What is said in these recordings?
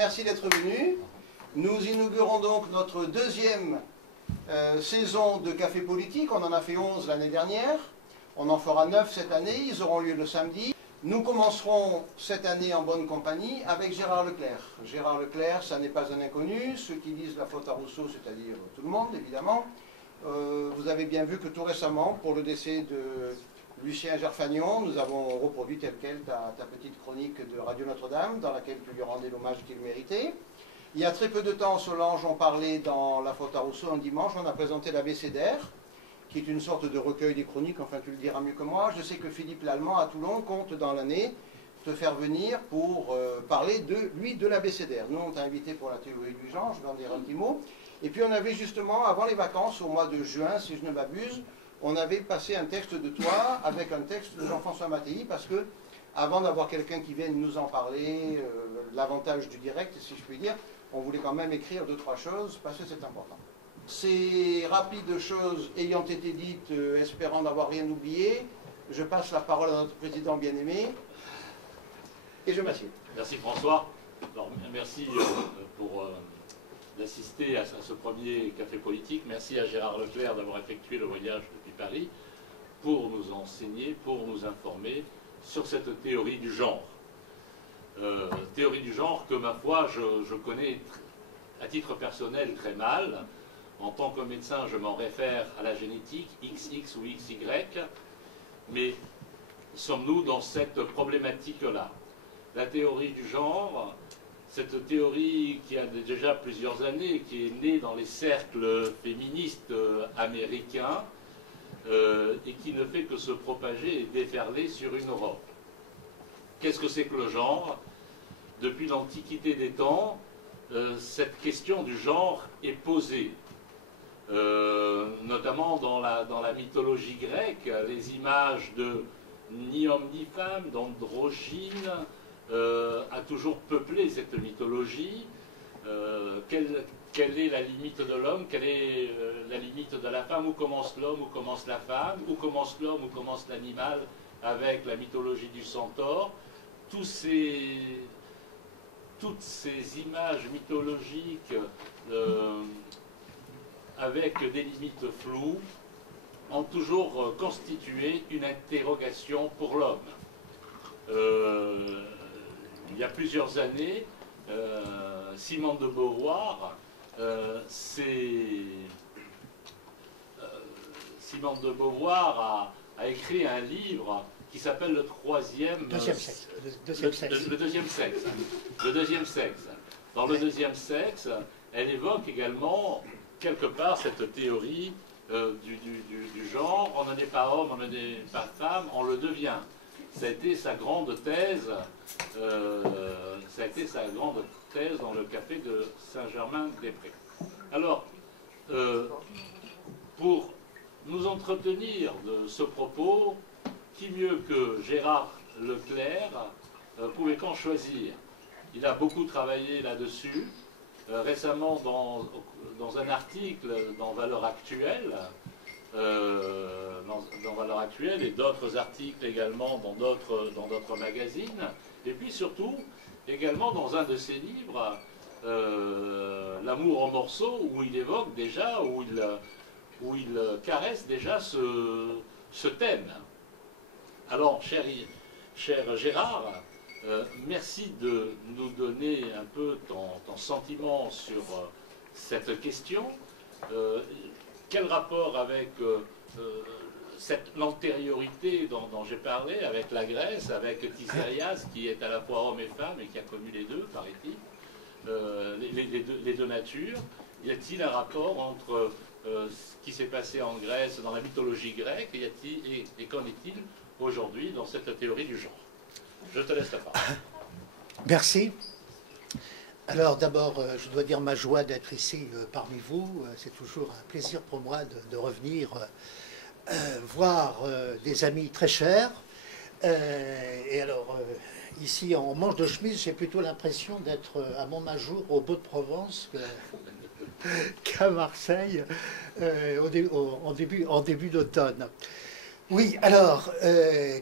merci d'être venus. Nous inaugurons donc notre deuxième saison de Café Politique. On en a fait 11 l'année dernière. On en fera 9 cette année. Ils auront lieu le samedi. Nous commencerons cette année en bonne compagnie avec Gérard Leclerc. Gérard Leclerc, ça n'est pas un inconnu. Ceux qui lisent La Faute à Rousseau, c'est-à-dire tout le monde, évidemment. Vous avez bien vu que tout récemment, pour le décès de Lucien Gerfagnon, nous avons reproduit tel quel ta petite chronique de Radio Notre-Dame, dans laquelle tu lui rendais l'hommage qu'il méritait. Il y a très peu de temps, Solange, on parlait dans La Faute à Rousseau un dimanche, on a présenté l'Abécédaire, qui est une sorte de recueil des chroniques, enfin tu le diras mieux que moi. Je sais que Philippe Lallemand, à Toulon, compte dans l'année te faire venir pour parler de l'Abécédaire. Nous, on t'a invité pour la théorie du genre, je vais en dire un petit mot. Et puis on avait justement, avant les vacances, au mois de juin, si je ne m'abuse, on avait passé un texte de toi avec un texte de Jean-François Mattei, parce que, avant d'avoir quelqu'un qui vienne nous en parler, l'avantage du direct, si je puis dire, on voulait quand même écrire 2-3 choses, parce que c'est important. Ces rapides choses ayant été dites, espérant n'avoir rien oublié, je passe la parole à notre président bien-aimé, et je m'assieds. Merci François. Alors, merci pour d'assister à ce premier café politique. Merci à Gérard Leclerc d'avoir effectué le voyage depuis Paris pour nous enseigner, pour nous informer sur cette théorie du genre. Théorie du genre que, ma foi, je connais à titre personnel très mal. En tant que médecin, je m'en réfère à la génétique, XX ou XY, mais sommes-nous dans cette problématique-là? La théorie du genre, cette théorie qui a déjà plusieurs années, qui est née dans les cercles féministes américains et qui ne fait que se propager et déferler sur une Europe. Qu'est-ce que c'est que le genre? Depuis l'Antiquité des temps, cette question du genre est posée. Notamment dans la mythologie grecque, les images de ni homme ni femme, d'androgyne, a toujours peuplé cette mythologie. Quelle est la limite de l'homme? Quelle est la limite de la femme? Où commence l'homme? Où commence la femme? Où commence l'homme? Où commence l'animal? Avec la mythologie du centaure. Toutes ces images mythologiques avec des limites floues ont toujours constitué une interrogation pour l'homme. Il y a plusieurs années, Simone de Beauvoir, a écrit un livre qui s'appelle Le deuxième sexe. Le deuxième sexe. Dans le deuxième sexe, elle évoque également quelque part cette théorie du genre. On n'en est pas homme, on n'en est pas femme, on le devient. Ça a été sa grande thèse. Dans le café de Saint-Germain-des-Prés. Alors, pour nous entretenir de ce propos, qui mieux que Gérard Leclerc pouvait-on choisir? Il a beaucoup travaillé là-dessus. Récemment, dans un article dans Valeurs Actuelles, et d'autres articles également dans d'autres magazines, et puis surtout également dans un de ses livres, L'amour en morceaux, où il évoque déjà, où il caresse déjà ce thème. Alors, cher Gérard, merci de nous donner un peu ton sentiment sur cette question. Quel rapport avec l'antériorité dont j'ai parlé, avec la Grèce, avec Thisérias, qui est à la fois homme et femme et qui a connu les deux, paraît-il, les deux natures? Y a-t-il un rapport entre ce qui s'est passé en Grèce, dans la mythologie grecque, et qu'en est-il aujourd'hui dans cette théorie du genre? Je te laisse la parole. Merci. Alors d'abord, je dois dire ma joie d'être ici parmi vous. C'est toujours un plaisir pour moi de revenir voir des amis très chers. Et alors, ici, en manche de chemise, j'ai plutôt l'impression d'être à Montmajour, au Beau-de-Provence, qu'à Marseille, en début d'automne. Oui, alors,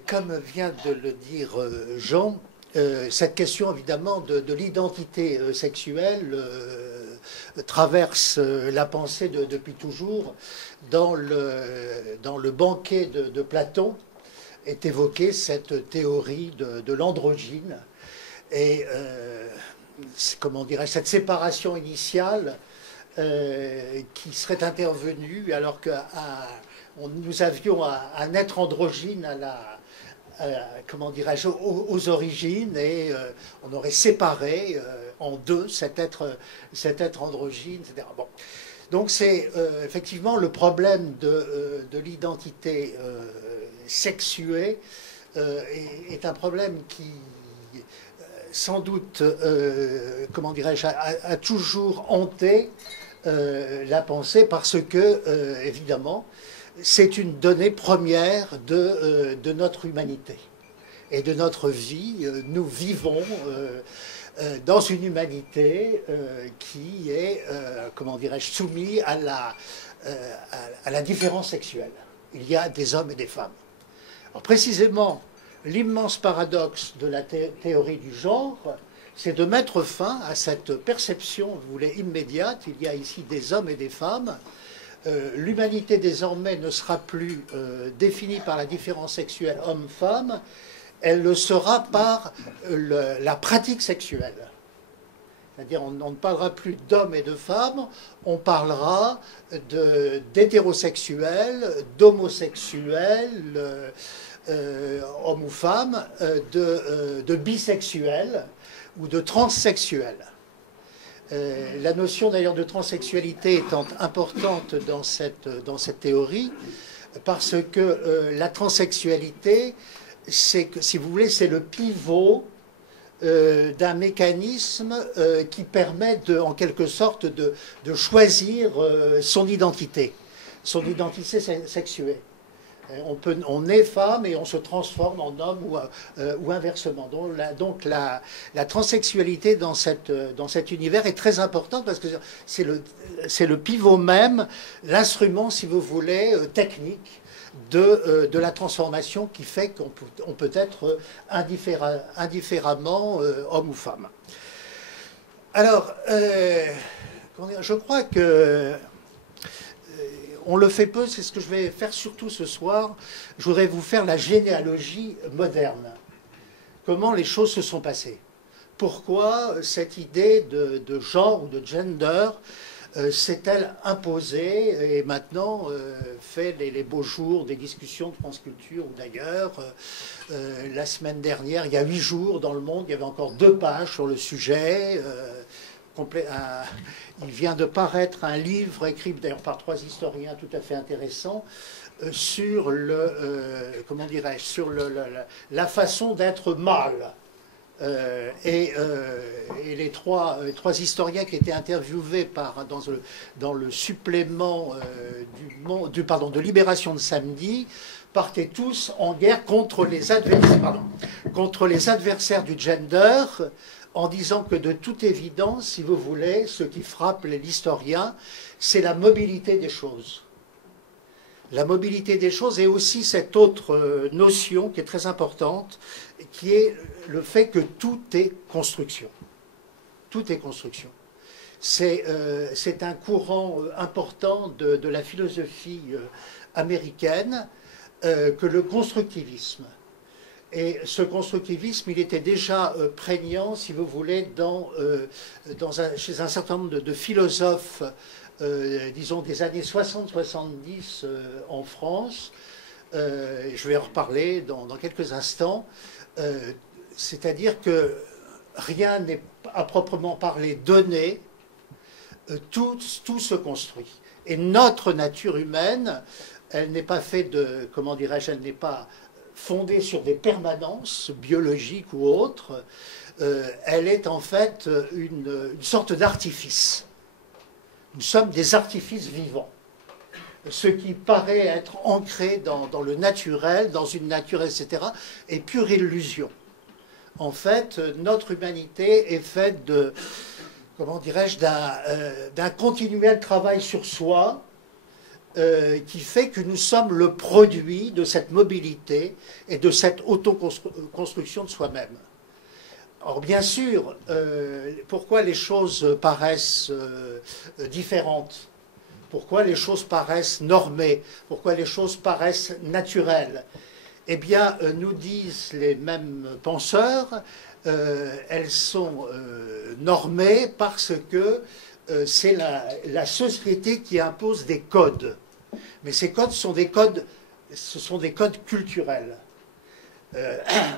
comme vient de le dire Jean, cette question évidemment de l'identité sexuelle traverse la pensée depuis toujours. Dans le banquet de Platon est évoquée cette théorie de l'androgyne et comment dirais-je, cette séparation initiale qui serait intervenue alors que nous avions un être androgyne comment dirais-je, aux origines, et on aurait séparé en deux cet être androgyne, etc. Bon. Donc c'est effectivement le problème de l'identité sexuée est un problème qui sans doute, comment dirais-je, a toujours hanté la pensée parce que, évidemment, c'est une donnée première de notre humanité et de notre vie. Nous vivons dans une humanité qui est, comment dirais-je, soumise à la différence sexuelle. Il y a des hommes et des femmes. Alors, précisément, l'immense paradoxe de la théorie du genre, c'est de mettre fin à cette perception, vous voulez, immédiate. Il y a ici des hommes et des femmes. L'humanité désormais ne sera plus définie par la différence sexuelle homme-femme, elle le sera par la pratique sexuelle. C'est-à-dire on ne parlera plus d'hommes et de femmes, on parlera d'hétérosexuels, d'homosexuels, hommes ou femmes, de bisexuels ou de transsexuels. La notion d'ailleurs de transsexualité étant importante dans cette théorie, parce que la transsexualité, si vous voulez, c'est le pivot d'un mécanisme qui permet en quelque sorte de choisir son identité sexuée. On est femme et on se transforme en homme ou inversement. Donc la transsexualité dans cet univers est très importante parce que c'est le pivot même, l'instrument, si vous voulez, technique de la transformation qui fait qu'on peut être indifféremment homme ou femme. Alors, je crois que on le fait peu, c'est ce que je vais faire surtout ce soir. Je voudrais vous faire la généalogie moderne. Comment les choses se sont passées. Pourquoi cette idée de genre ou de gender s'est-elle imposée et maintenant fait les beaux jours des discussions de France Culture ou d'ailleurs. La semaine dernière, il y a 8 jours dans le monde, il y avait encore 2 pages sur le sujet. Il vient de paraître un livre écrit d'ailleurs par 3 historiens tout à fait intéressants sur comment dirais-je, sur la façon d'être mâle. Et les trois historiens qui étaient interviewés dans le supplément de Libération de samedi partaient tous en guerre contre les adversaires du gender, en disant que de toute évidence, si vous voulez, ce qui frappe l'historien, c'est la mobilité des choses. La mobilité des choses et aussi cette autre notion qui est très importante, qui est le fait que tout est construction. Tout est construction. C'est un courant important de la philosophie américaine que le constructivisme. Et ce constructivisme, il était déjà prégnant, si vous voulez, chez un certain nombre de philosophes, disons des années 60-70 en France. Je vais en reparler dans quelques instants. C'est-à-dire que rien n'est à proprement parler donné, tout se construit. Et notre nature humaine, elle n'est pas faite comment dirais-je, elle n'est pas fondée sur des permanences biologiques ou autres, elle est en fait une sorte d'artifice. Nous sommes des artifices vivants. Ce qui paraît être ancré dans le naturel, dans une nature, etc., est pure illusion. En fait, notre humanité est faite comment dirais-je, d'un continuel travail sur soi, qui fait que nous sommes le produit de cette mobilité et de cette autoconstruction de soi-même. Or, bien sûr, pourquoi les choses paraissent différentes? Pourquoi les choses paraissent normées? Pourquoi les choses paraissent naturelles? Eh bien, nous disent les mêmes penseurs, elles sont normées parce que c'est la société qui impose des codes. Mais ces codes sont des codes, ce sont des codes culturels.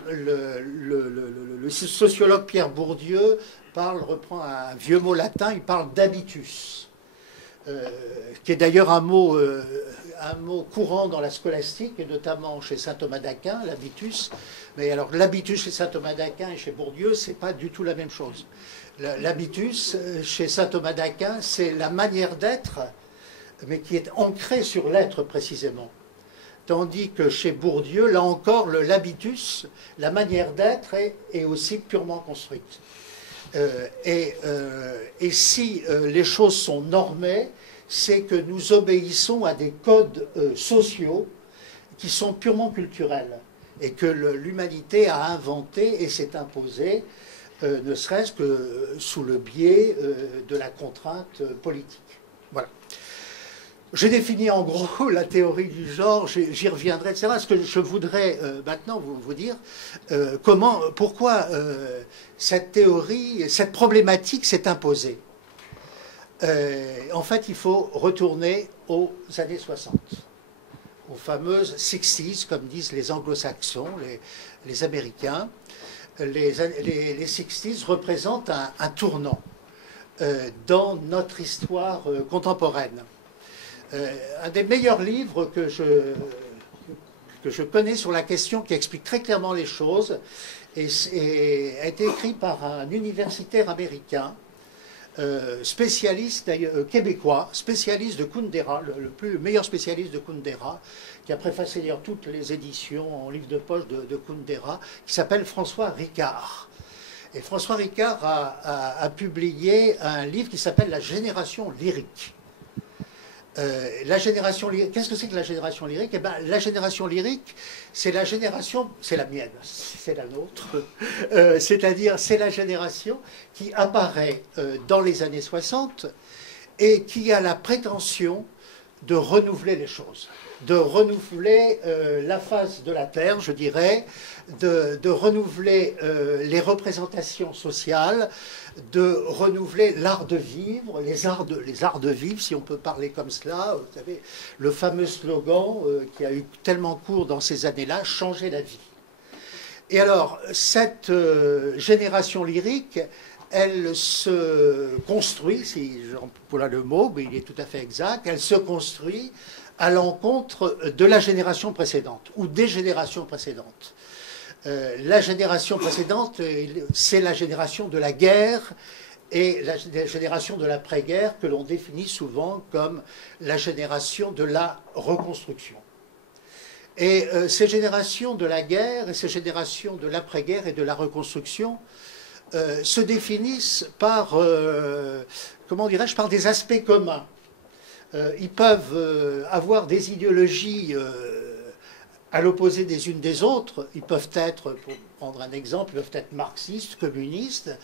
Le sociologue Pierre Bourdieu reprend un vieux mot latin, il parle d'habitus, qui est d'ailleurs un mot courant dans la scolastique, et notamment chez saint Thomas d'Aquin, l'habitus. Mais alors l'habitus chez saint Thomas d'Aquin et chez Bourdieu, c'est pas du tout la même chose. L'habitus chez saint Thomas d'Aquin, c'est la manière d'être, mais qui est ancrée sur l'être précisément. Tandis que chez Bourdieu, là encore, l'habitus, la manière d'être est aussi purement construite. Et si les choses sont normées, c'est que nous obéissons à des codes sociaux qui sont purement culturels et que l'humanité a inventé et s'est imposé, ne serait-ce que sous le biais de la contrainte politique. Voilà. J'ai défini en gros la théorie du genre, j'y reviendrai, etc. Ce que je voudrais maintenant vous dire, pourquoi cette théorie, cette problématique s'est imposée. En fait, il faut retourner aux années 60, aux fameuses 60s, comme disent les anglo-saxons, les Américains. Les 60s représentent un tournant dans notre histoire contemporaine. Un des meilleurs livres que je connais sur la question, qui explique très clairement les choses, a été écrit par un universitaire américain, spécialiste québécois, spécialiste de Kundera, le meilleur spécialiste de Kundera, qui a préfacé d'ailleurs toutes les éditions en livre de poche de Kundera, qui s'appelle François Ricard. Et François Ricard a publié un livre qui s'appelle La génération lyrique. La génération lyrique, qu'est-ce que c'est que la génération lyrique? Eh bien, la génération lyrique, c'est la génération, c'est la mienne, c'est la nôtre, c'est-à-dire c'est la génération qui apparaît dans les années 60 et qui a la prétention de renouveler les choses, de renouveler la face de la Terre, je dirais, de renouveler les représentations sociales, de renouveler l'art de vivre, les arts de vivre, si on peut parler comme cela. Vous savez, le fameux slogan qui a eu tellement cours dans ces années-là, « Changer la vie ». Et alors, cette génération lyrique, elle se construit, si j'emploie le mot, mais il est tout à fait exact, elle se construit à l'encontre de la génération précédente, ou des générations précédentes. La génération précédente, c'est la génération de la guerre et la génération de l'après-guerre que l'on définit souvent comme la génération de la reconstruction. Et ces générations de la guerre et ces générations de l'après-guerre et de la reconstruction se définissent par, comment dirais-je, par des aspects communs. Ils peuvent avoir des idéologies à l'opposé des unes des autres. Ils peuvent être, pour prendre un exemple, ils peuvent être marxistes, communistes,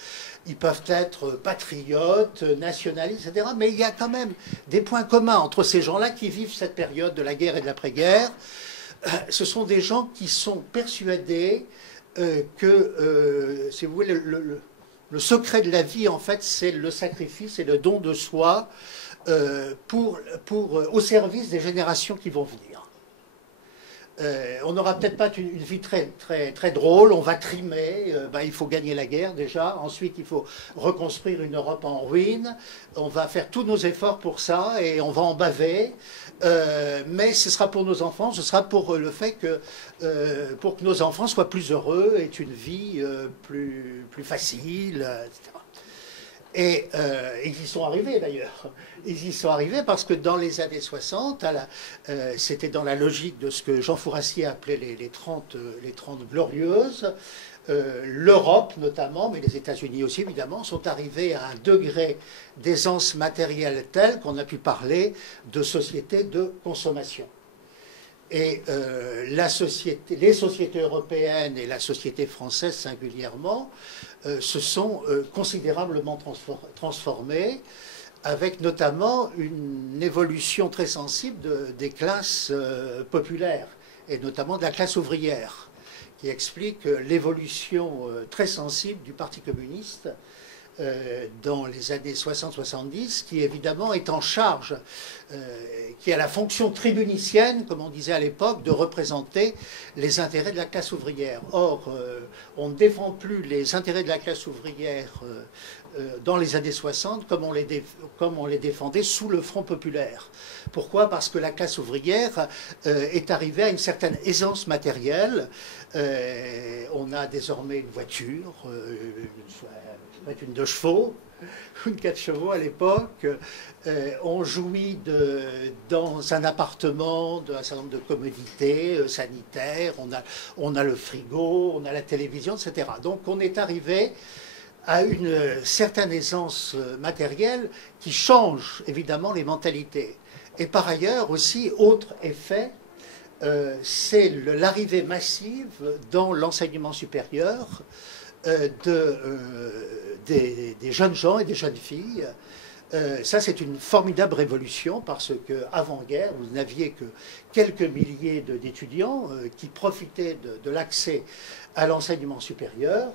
ils peuvent être patriotes, nationalistes, etc. Mais il y a quand même des points communs entre ces gens-là qui vivent cette période de la guerre et de l'après-guerre. Ce sont des gens qui sont persuadés que, si vous voulez, le secret de la vie, en fait, c'est le sacrifice et le don de soi au service des générations qui vont venir. On n'aura peut-être pas une vie très drôle, on va trimer, il faut gagner la guerre déjà, ensuite il faut reconstruire une Europe en ruine, on va faire tous nos efforts pour ça et on va en baver, mais ce sera pour nos enfants, ce sera pour le fait que, pour que nos enfants soient plus heureux, aient une vie plus facile, etc. Et ils y sont arrivés d'ailleurs. Ils y sont arrivés parce que dans les années 60, c'était dans la logique de ce que Jean Fourassier appelait les 30 glorieuses. L'Europe notamment, mais les États-Unis aussi évidemment, sont arrivés à un degré d'aisance matérielle tel qu'on a pu parler de société de consommation. Et les sociétés européennes et la société française singulièrement se sont considérablement transformées, avec notamment une évolution très sensible des classes populaires, et notamment de la classe ouvrière, qui explique l'évolution très sensible du Parti communiste dans les années 60-70, qui évidemment est en charge, qui a la fonction tribunicienne, comme on disait à l'époque, de représenter les intérêts de la classe ouvrière. Or, on ne défend plus les intérêts de la classe ouvrière dans les années 60 comme on les défendait sous le Front populaire. Pourquoi? Parce que la classe ouvrière est arrivée à une certaine aisance matérielle. On a désormais une voiture, une 2 chevaux, une 4 chevaux à l'époque. On jouit dans un appartement d'un certain nombre de commodités sanitaires. On a le frigo, on a la télévision, etc. Donc on est arrivé à une certaine aisance matérielle qui change évidemment les mentalités. Et par ailleurs aussi, autre effet, c'est l'arrivée massive dans l'enseignement supérieur des jeunes gens et des jeunes filles. Ça, c'est une formidable révolution parce qu'avant-guerre, vous n'aviez que quelques milliers d'étudiants qui profitaient de l'accès à l'enseignement supérieur.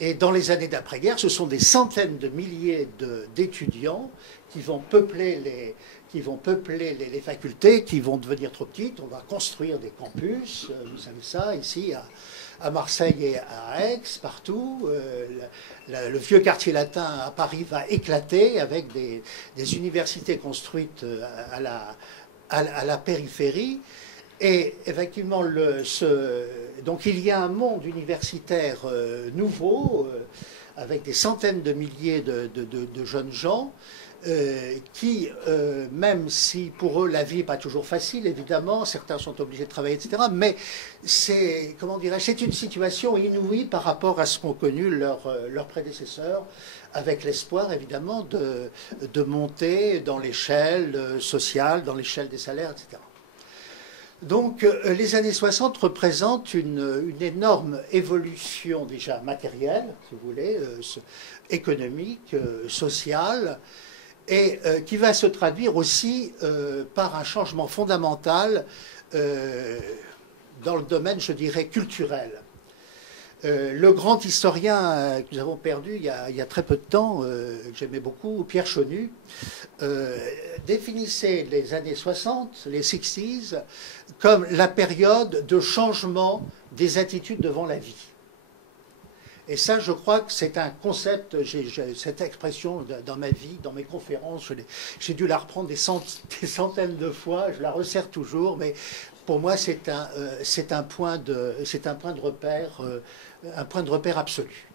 Et dans les années d'après-guerre, ce sont des centaines de milliers d'étudiants qui vont peupler les facultés, qui vont devenir trop petites. On va construire des campus, vous savez ça, ici à Marseille et à Aix, partout. Le vieux quartier latin à Paris va éclater avec des universités construites à la périphérie. Et effectivement, donc il y a un monde universitaire nouveau, avec des centaines de milliers de jeunes gens, qui, même si pour eux la vie n'est pas toujours facile, évidemment, certains sont obligés de travailler, etc., mais c'est, comment dirais-je, c'est une situation inouïe par rapport à ce qu'ont connu leurs prédécesseurs, avec l'espoir, évidemment, de monter dans l'échelle sociale, dans l'échelle des salaires, etc. Donc les années 60 représentent une énorme évolution déjà matérielle, si vous voulez, économique, sociale, et qui va se traduire aussi par un changement fondamental dans le domaine, je dirais, culturel. Le grand historien que nous avons perdu il y a très peu de temps, que j'aimais beaucoup, Pierre Chonu, définissait les années 60, les 60s, comme la période de changement des attitudes devant la vie. Et ça, je crois que c'est un concept, cette expression dans ma vie, dans mes conférences, j'ai dû la reprendre des centaines de fois, je la resserre toujours, mais pour moi, c'est un point de repère, un point de repère absolu.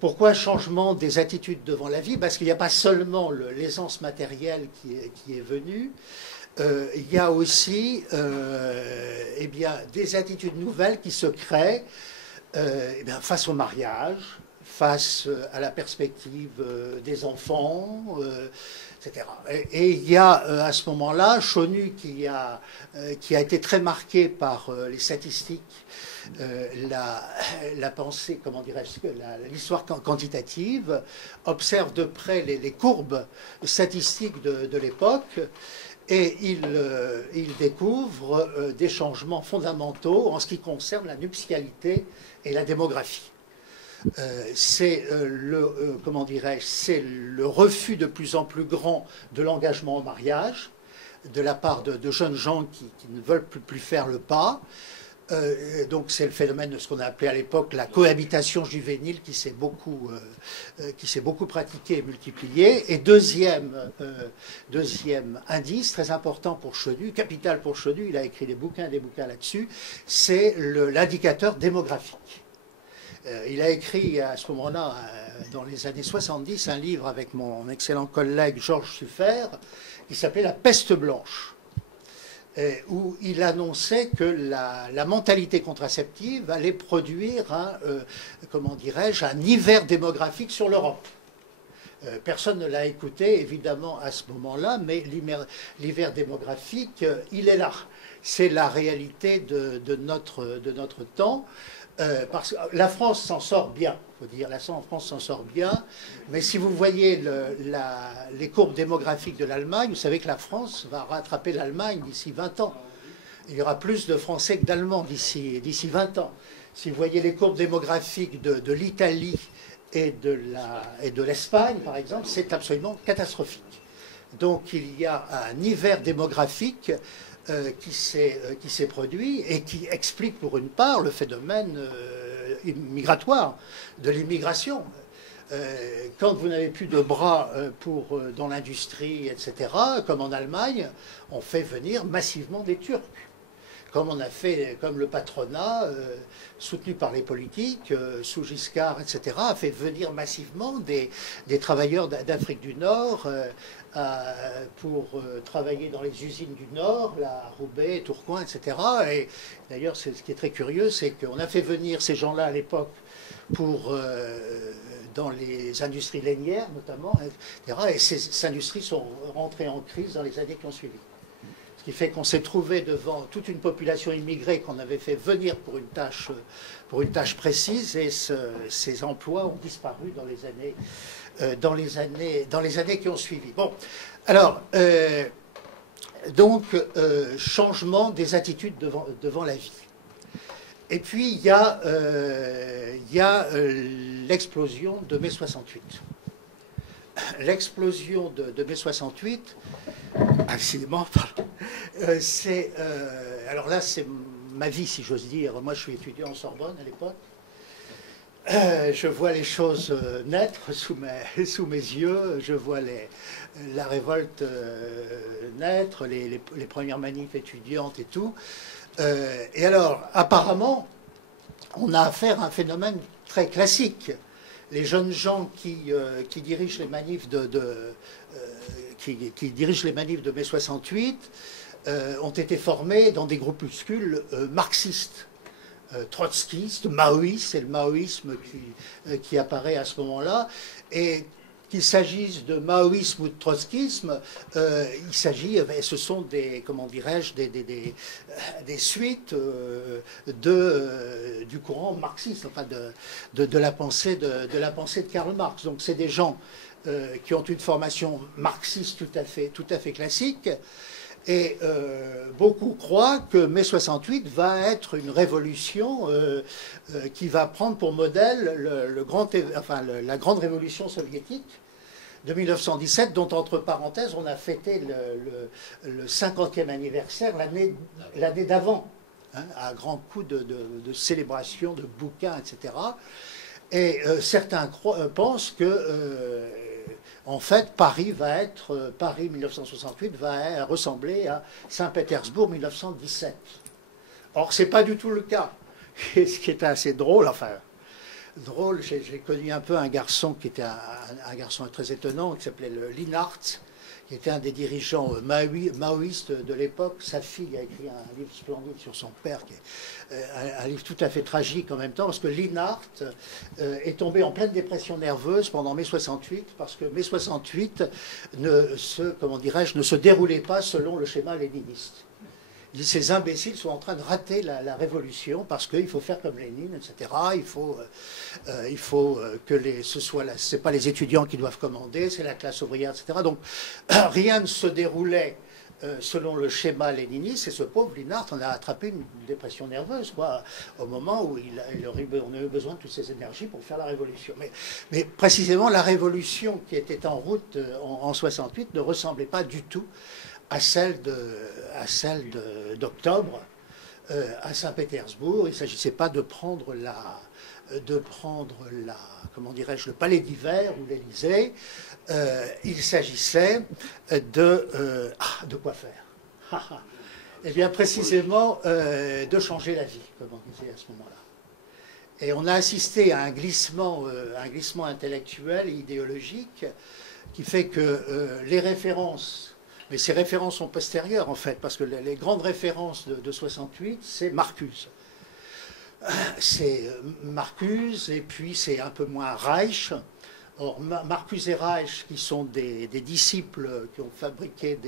Pourquoi changement des attitudes devant la vie? Parce qu'il n'y a pas seulement l'aisance matérielle qui est venue, il y a aussi eh bien, des attitudes nouvelles qui se créent eh bien, face au mariage, face à la perspective des enfants, etc. Et il y a à ce moment-là Chonu qui a été très marqué par les statistiques, la pensée, comment dirais-je, l'histoire quantitative, observe de près les courbes statistiques de l'époque. Et il découvre des changements fondamentaux en ce qui concerne la nuptialité et la démographie. C'est comment dirais-je, c'est le refus de plus en plus grand de l'engagement au mariage de la part de jeunes gens qui ne veulent plus faire le pas. Donc c'est le phénomène de ce qu'on a appelé à l'époque la cohabitation juvénile qui s'est beaucoup pratiquée et multipliée. Et deuxième indice très important pour Chonu, capital pour Chonu, il a écrit des bouquins là-dessus, c'est l'indicateur démographique. Il a écrit à ce moment-là, dans les années 70, un livre avec mon excellent collègue Georges Suffert qui s'appelait La peste blanche, où il annonçait que la mentalité contraceptive allait produire comment dirais-je, un hiver démographique sur l'Europe. Personne ne l'a écouté, évidemment, à ce moment-là, mais l'hiver démographique, il est là. c'est la réalité de notre temps. Parce que la France s'en sort bien, il faut dire, la France s'en sort bien, mais si vous voyez les courbes démographiques de l'Allemagne, vous savez que la France va rattraper l'Allemagne d'ici 20 ans. Il y aura plus de Français que d'Allemands d'ici 20 ans. Si vous voyez les courbes démographiques de l'Italie et de l'Espagne, par exemple, c'est absolument catastrophique. Donc il y a un hiver démographique qui s'est produit et qui explique pour une part le phénomène migratoire, de l'immigration. Quand vous n'avez plus de bras dans l'industrie, etc., comme en Allemagne, on fait venir massivement des Turcs. Comme le patronat, soutenu par les politiques, sous Giscard, etc., a fait venir massivement des travailleurs d'Afrique du Nord pour travailler dans les usines du Nord, à Roubaix, Tourcoing, etc. Et d'ailleurs, ce qui est très curieux, c'est qu'on a fait venir ces gens-là à l'époque dans les industries lainières, notamment, etc. Et ces industries sont rentrées en crise dans les années qui ont suivi. Ce qui fait qu'on s'est trouvé devant toute une population immigrée qu'on avait fait venir pour une tâche précise, et ces emplois ont disparu dans les années qui ont suivi. Bon, alors, donc, changement des attitudes devant la vie. Et puis, il y a l'explosion de mai 68. L'explosion de mai 68, décidément, alors là, c'est ma vie, si j'ose dire. Moi, je suis étudiant en Sorbonne à l'époque. Je vois les choses naître sous mes yeux. Je vois la révolte naître, les premières manifs étudiantes et tout. Et alors, apparemment, on a affaire à un phénomène très classique. Les jeunes gens qui dirigent les manifs qui dirigent les manifs de mai 68 ont été formés dans des groupuscules marxistes, trotskistes, maoïstes, c'est le maoïsme qui apparaît à ce moment-là. Et qu'il s'agisse de maoïsme ou de trotskisme, ce sont des, comment dirais-je, des suites du courant marxiste, enfin de la pensée de Karl Marx. Donc c'est des gens qui ont une formation marxiste tout à fait classique, et beaucoup croient que mai 68 va être une révolution qui va prendre pour modèle la grande révolution soviétique de 1917, dont, entre parenthèses, on a fêté le 50e anniversaire l'année d'avant, hein, à grands coups de célébrations, de bouquins, etc. Et certains pensent que, en fait, Paris 1968 va ressembler à Saint-Pétersbourg 1917. Or, ce n'est pas du tout le cas. Et ce qui est assez drôle, j'ai connu un peu un garçon qui était un garçon très étonnant, qui s'appelait Linhart, qui était un des dirigeants maoïstes de l'époque. Sa fille a écrit un livre splendide sur son père, qui est un livre tout à fait tragique en même temps, parce que Linhart est tombé en pleine dépression nerveuse pendant mai 68, parce que mai 68 ne se déroulait pas selon le schéma léniniste. Il dit, ces imbéciles sont en train de rater la révolution parce qu'il faut faire comme Lénine, etc. Il faut que c'est pas les étudiants qui doivent commander, c'est la classe ouvrière, etc. Donc rien ne se déroulait selon le schéma léniniste, et ce pauvre Linhart en a attrapé une dépression nerveuse, quoi, au moment où on a eu besoin de toutes ces énergies pour faire la révolution. Mais précisément, la révolution qui était en route en 68 ne ressemblait pas du tout à celle d'octobre à Saint-Pétersbourg. Il ne s'agissait pas de prendre comment dirais-je, le palais d'hiver ou l'Élysée. Il s'agissait de quoi faire. Eh bien, précisément, de changer la vie, comme on disait à ce moment-là. Et on a assisté à un glissement intellectuel et idéologique qui fait que les références, mais ces références sont postérieures en fait, parce que les grandes références de 68, c'est Marcuse. C'est Marcuse, et puis c'est un peu moins Reich, Or, Marcuse et Reich, qui sont des disciples qui ont fabriqué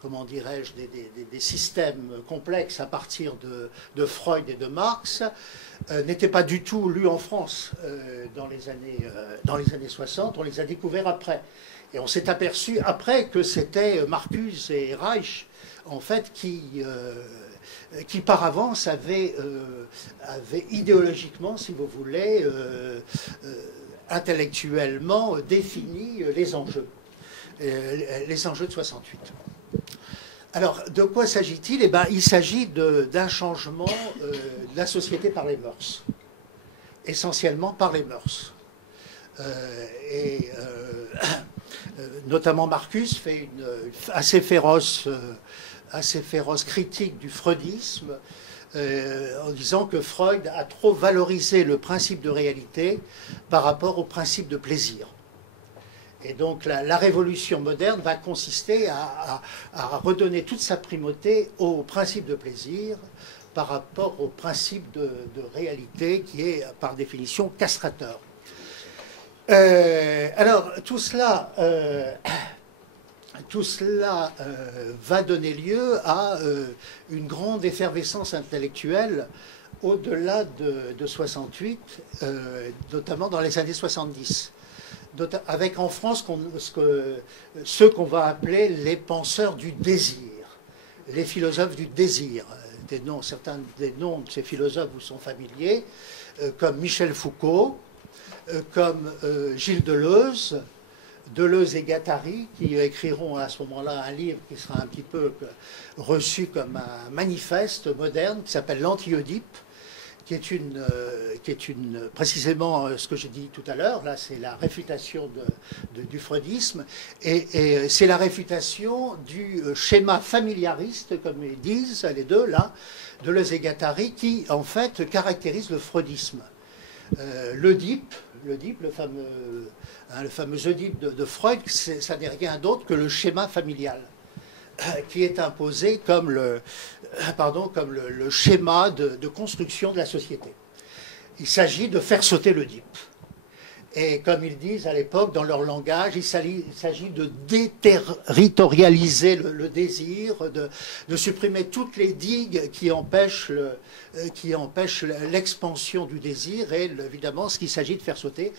comment dirais-je, des systèmes complexes à partir de Freud et de Marx, n'étaient pas du tout lus en France dans les années 60. On les a découverts après. Et on s'est aperçu après que c'était Marcuse et Reich, en fait, qui par avance avaient idéologiquement, si vous voulez, intellectuellement défini les enjeux de 68. Alors, de quoi s'agit-il? Eh bien, il s'agit d'un changement de la société par les mœurs, essentiellement par les mœurs. Notamment Marcuse fait une assez féroce critique du freudisme, en disant que Freud a trop valorisé le principe de réalité par rapport au principe de plaisir. Et donc la révolution moderne va consister à redonner toute sa primauté au principe de plaisir par rapport au principe de réalité qui est par définition castrateur. Alors tout cela va donner lieu à une grande effervescence intellectuelle au-delà de 68, notamment dans les années 70, avec en France ceux qu'on va appeler les penseurs du désir, les philosophes du désir. Certains des noms de ces philosophes vous sont familiers, comme Michel Foucault, comme Gilles Deleuze et Guattari, qui écriront à ce moment-là un livre qui sera un petit peu reçu comme un manifeste moderne, qui s'appelle l'Anti-Oedipe, qui est précisément ce que j'ai dit tout à l'heure. Là, c'est la réfutation du freudisme, et c'est la réfutation du schéma familiariste, comme ils disent les deux, là, Deleuze et Guattari, qui, en fait, caractérise le freudisme. L'Oedipe, le fameux Oedipe de Freud, ça n'est rien d'autre que le schéma familial, qui est imposé comme le schéma de construction de la société. Il s'agit de faire sauter l'Oedipe. Et comme ils disent à l'époque, dans leur langage, il s'agit de déterritorialiser le désir, de supprimer toutes les digues qui empêchent l'expansion du désir. Et évidemment, ce qu'il s'agit de faire sauter,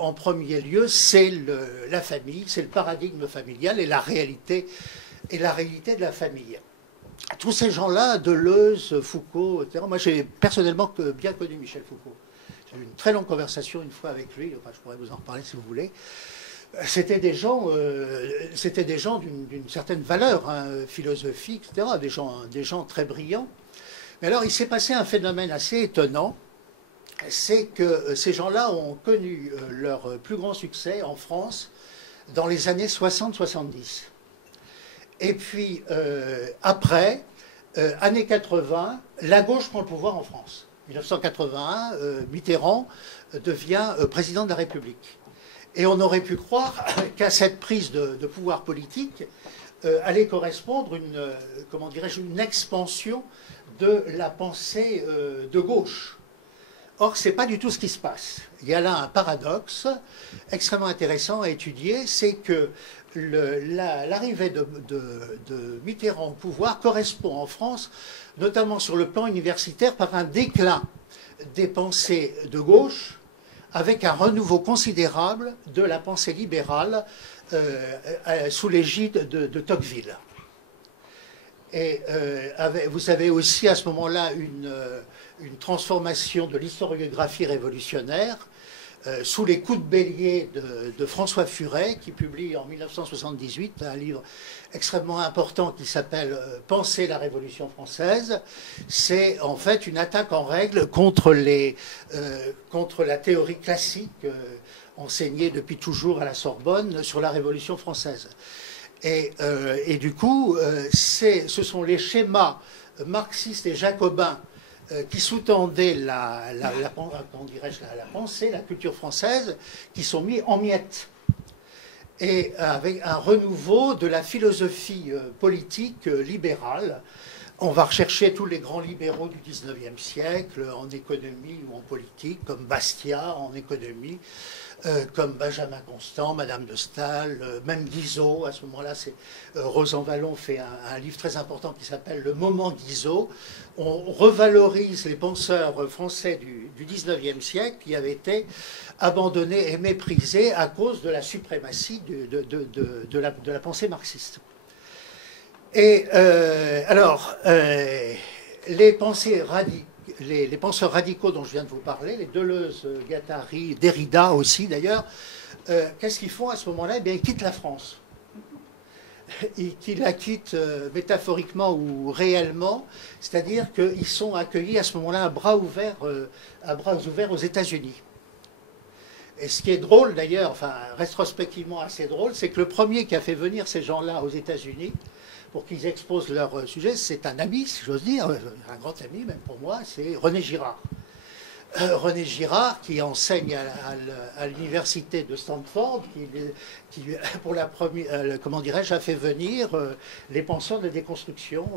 en premier lieu, c'est la famille, c'est le paradigme familial et la réalité de la famille. Tous ces gens-là, Deleuze, Foucault, etc. Moi, j'ai personnellement bien connu Michel Foucault. J'ai eu une très longue conversation une fois avec lui, enfin, je pourrais vous en reparler si vous voulez. C'était des gens d'une certaine valeur, hein, philosophique, etc., des gens très brillants. Mais alors, il s'est passé un phénomène assez étonnant, c'est que ces gens-là ont connu leur plus grand succès en France dans les années 60-70. Et puis, après, années 80, la gauche prend le pouvoir en France. 1981, Mitterrand devient président de la République. Et on aurait pu croire qu'à cette prise de pouvoir politique allait correspondre une expansion de la pensée de gauche. Or, ce n'est pas du tout ce qui se passe. Il y a là un paradoxe extrêmement intéressant à étudier, c'est que l'arrivée de Mitterrand au pouvoir correspond en France, notamment sur le plan universitaire, par un déclin des pensées de gauche, avec un renouveau considérable de la pensée libérale sous l'égide de Tocqueville. Et vous avez aussi à ce moment-là une transformation de l'historiographie révolutionnaire sous les coups de bélier de François Furet, qui publie en 1978 un livre extrêmement important qui s'appelle « Penser la Révolution française ». C'est en fait une attaque en règle contre la théorie classique enseignée depuis toujours à la Sorbonne sur la Révolution française. Et du coup, ce sont les schémas marxistes et jacobins qui sous-tendaient la pensée, la culture française, qui sont mis en miettes. Et avec un renouveau de la philosophie politique libérale, On va rechercher tous les grands libéraux du 19e siècle, en économie ou en politique, comme Bastiat en économie, comme Benjamin Constant, Madame de Staël, même Guizot. À ce moment-là, Rosan Vallon fait un livre très important qui s'appelle Le moment Guizot. On revalorise les penseurs français du 19e siècle qui avaient été abandonnés et méprisés à cause de la suprématie de la pensée marxiste. Et les penseurs radicaux dont je viens de vous parler, les Deleuze, Guattari, Derrida aussi d'ailleurs, qu'est-ce qu'ils font à ce moment-là? Eh bien, ils quittent la France. Qu'ils la quittent métaphoriquement ou réellement, c'est-à-dire qu'ils sont accueillis à ce moment-là à bras ouverts aux États-Unis. Et ce qui est drôle d'ailleurs, enfin rétrospectivement assez drôle, c'est que le premier qui a fait venir ces gens-là aux États-Unis pour qu'ils exposent leur sujet, c'est un ami, si j'ose dire, un grand ami même pour moi, c'est René Girard. René Girard, qui enseigne à l'université de Stanford, qui pour la première, comment dirais-je, a fait venir les penseurs de déconstruction,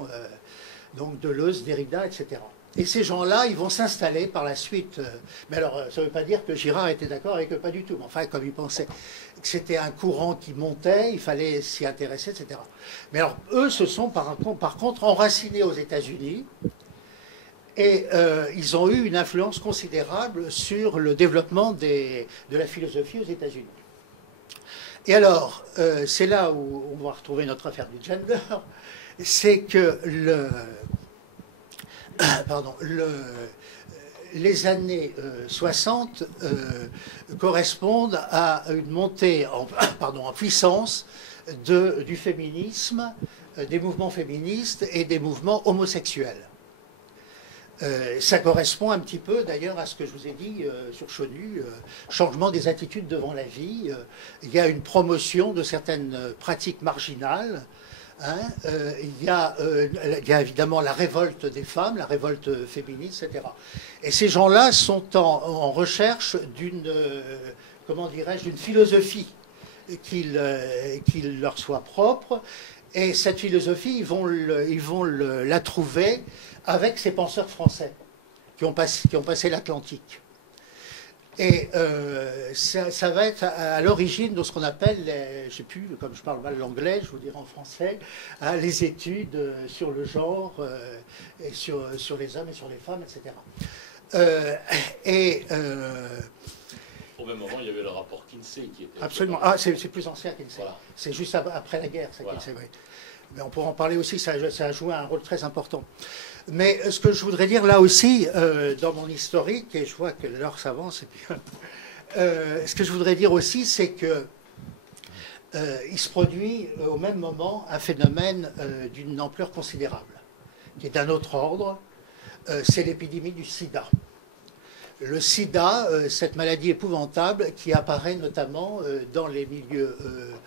donc Deleuze, Derrida, etc. Et ces gens-là, ils vont s'installer par la suite. Mais alors, ça ne veut pas dire que Girard était d'accord avec eux, pas du tout. Mais enfin, comme il pensait que c'était un courant qui montait, il fallait s'y intéresser, etc. Mais alors, eux se sont par contre enracinés aux États-Unis. Et ils ont eu une influence considérable sur le développement de la philosophie aux États-Unis. Et alors, c'est là où on va retrouver notre affaire du gender, c'est que les années 60 correspondent à une montée en puissance du féminisme, des mouvements féministes et des mouvements homosexuels. Ça correspond un petit peu d'ailleurs à ce que je vous ai dit sur Chonu, changement des attitudes devant la vie. Il y a une promotion de certaines pratiques marginales. Il y a évidemment la révolte des femmes, la révolte féministe, etc. Et ces gens-là sont en recherche d'une, comment dirais-je, d'une philosophie qui leur soit propre. Et cette philosophie, ils vont la trouver avec ces penseurs français qui ont passé l'Atlantique. Et ça va être à l'origine de ce qu'on appelle, je ne sais plus, comme je parle mal l'anglais, je vous dirai en français, les études sur le genre, et sur les hommes et sur les femmes, etc. Au même moment, il y avait le rapport Kinsey qui était... Absolument. Ah, c'est plus ancien Kinsey. Voilà. C'est juste après la guerre, ça, voilà. Kinsey, oui. Mais on pourra en parler aussi, ça a joué un rôle très important. Mais ce que je voudrais dire là aussi, dans mon historique, et je vois que l'heure s'avance, et puis, ce que je voudrais dire aussi, c'est que il se produit au même moment un phénomène d'une ampleur considérable, qui est d'un autre ordre, c'est l'épidémie du sida. Le sida, cette maladie épouvantable qui apparaît notamment dans les milieux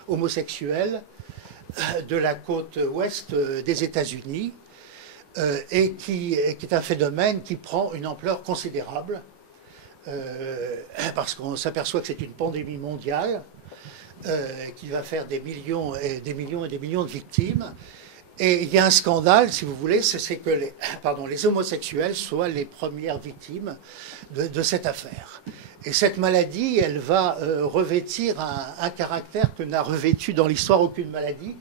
homosexuels de la côte ouest des États-Unis, et qui est un phénomène qui prend une ampleur considérable, parce qu'on s'aperçoit que c'est une pandémie mondiale qui va faire des millions et des millions et des millions de victimes. Et il y a un scandale, si vous voulez, c'est que les homosexuels soient les premières victimes de cette affaire. Et cette maladie, elle va revêtir un caractère que n'a revêtu dans l'histoire aucune maladie.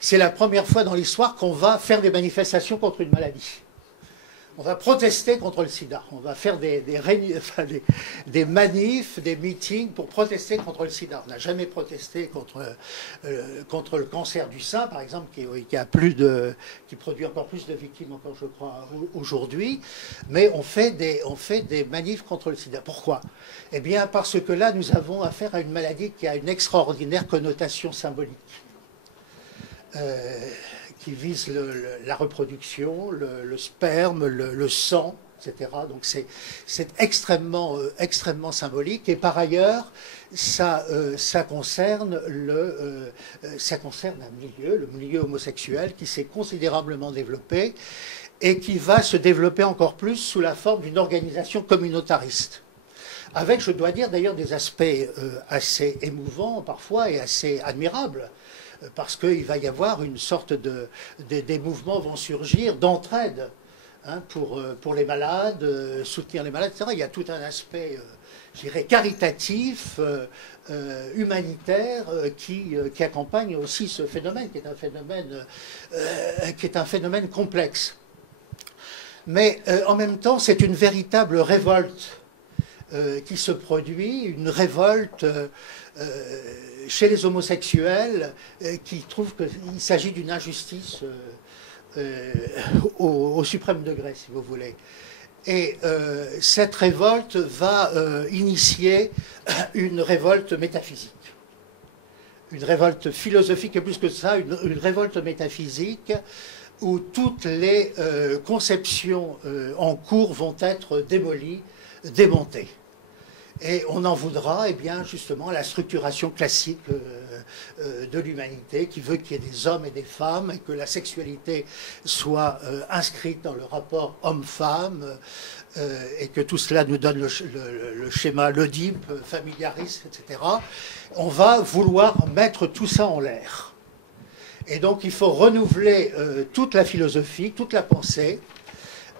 C'est la première fois dans l'histoire qu'on va faire des manifestations contre une maladie. On va protester contre le sida. On va faire des manifs, des meetings pour protester contre le sida. On n'a jamais protesté contre le cancer du sein, par exemple, qui produit encore plus de victimes, encore, je crois, aujourd'hui. Mais on fait des manifs contre le sida. Pourquoi? Eh bien, parce que là, nous avons affaire à une maladie qui a une extraordinaire connotation symbolique. Qui vise la reproduction, le sperme, le sang, etc. Donc c'est extrêmement symbolique. Et par ailleurs, ça concerne le milieu homosexuel qui s'est considérablement développé et qui va se développer encore plus sous la forme d'une organisation communautariste. Avec, je dois dire d'ailleurs, des aspects assez émouvants parfois et assez admirables. parce qu'il va y avoir une sorte des mouvements vont surgir d'entraide, hein, pour les malades, soutenir les malades, etc. Il y a tout un aspect, je dirais, caritatif, humanitaire, qui accompagne aussi ce phénomène, qui est un phénomène complexe. Mais en même temps, c'est une véritable révolte qui se produit, une révolte chez les homosexuels qui trouvent qu'il s'agit d'une injustice au suprême degré, si vous voulez. Et cette révolte va initier une révolte métaphysique. Une révolte philosophique, et plus que ça, une révolte métaphysique où toutes les conceptions en cours vont être démolies, démontées. Et on en voudra, eh bien, justement, la structuration classique de l'humanité qui veut qu'il y ait des hommes et des femmes et que la sexualité soit inscrite dans le rapport homme-femme et que tout cela nous donne le schéma, l'Oedipe, familiariste, etc. On va vouloir mettre tout ça en l'air. Et donc, il faut renouveler toute la philosophie, toute la pensée.